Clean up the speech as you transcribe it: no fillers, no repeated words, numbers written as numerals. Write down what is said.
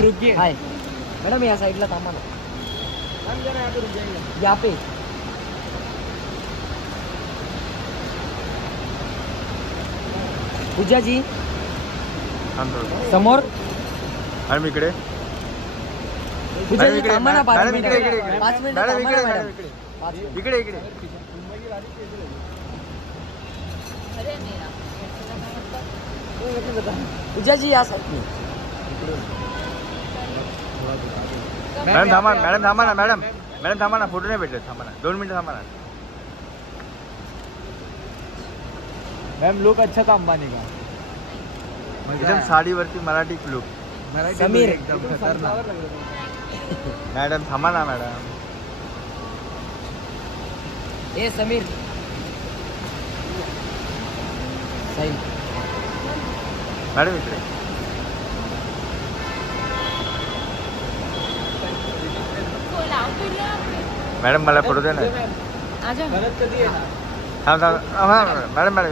Ma'am रुकिए। Hi madam, या साइडला थांबा ना। हम जरा यहाँ पे रुक जाएंगे। यहाँ पे पूजा जी समोर। मॅडम इकडे, पूजा जी इकडे, थांबा ना, 5 मॅडम मिनिटं इकडे, इकडे, इकडे. 5 मिनिटं मॅडम थांबा ना इकडे, मॅडम. मॅडम इकडे. 5 मिनिटं. इकडे इकडे पूजा जी या साइड. मॅडम थांबा, मॅडम थांबा ना, मॅडम मॅडम थांबा ना, फोटो नाही भेटले, थांबा ना 2 मिनिटं थांबा ना. मैम लुक अच्छा था अंबानी का। एकदम साडीवरती मराठी लुक. समीर. एकदम खतरनाक। मॅडम थांबा ना मॅडम. ए समीर साई. मॅडम इकडे. मॅडम मला फोटो द्या ना. गलत कधी आहे ना। थांब थांब, मॅडम मॅडम